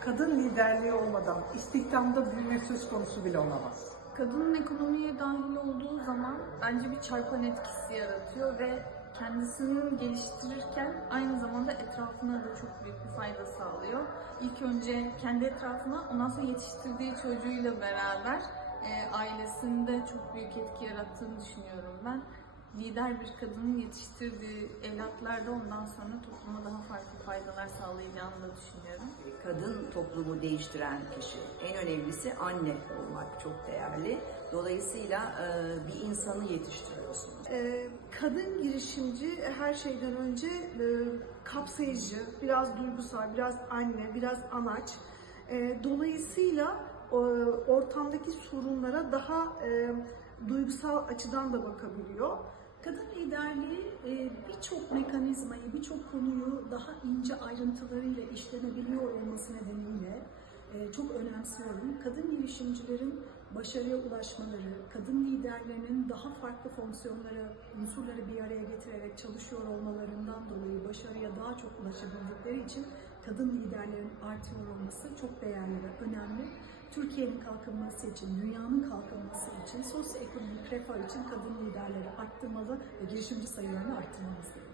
kadın liderliği olmadan istihdamda büyüme söz konusu bile olamaz. Kadının ekonomiye dahil olduğu zaman bence bir çarpan etkisi yaratıyor ve kendisini geliştirirken aynı zamanda etrafına da çok büyük bir fayda sağlıyor. İlk önce kendi etrafına, ondan sonra yetiştirdiği çocuğuyla beraber e, ailesinde çok büyük etki yarattığını düşünüyorum ben. Lider bir kadının yetiştirdiği evlatlarda ondan sonra topluma daha farklı faydalar sağlayacağını da düşünüyorum. Kadın toplumu değiştiren kişi. En önemlisi anne olmak çok değerli. Dolayısıyla e, bir insanı yetiştiriyorsunuz. Ee, kadın girişimci her şeyden önce e, kapsayıcı, biraz duygusal, biraz anne, biraz anaç. Dolayısıyla e, ortamdaki sorunlara daha e, duygusal açıdan da bakabiliyor. Kadın liderliği e, birçok mekanizmayı, birçok konuyu daha ince ayrıntılarıyla işlenebiliyor olması nedeniyle e, çok önemsiyorum. Kadın girişimcilerin başarıya ulaşmaları, kadın liderlerinin daha farklı fonksiyonlara, unsurları bir araya getirerek çalışıyor olmalarından dolayı başarıya daha çok ulaşabildikleri için kadın liderlerin artıyor olması çok değerli ve önemli. Türkiye'nin kalkınması için, dünyanın kalkınması için, sosyoekonomik refah için kadın liderleri arttırmalı ve girişimci sayılarını arttırmamız gerekiyor.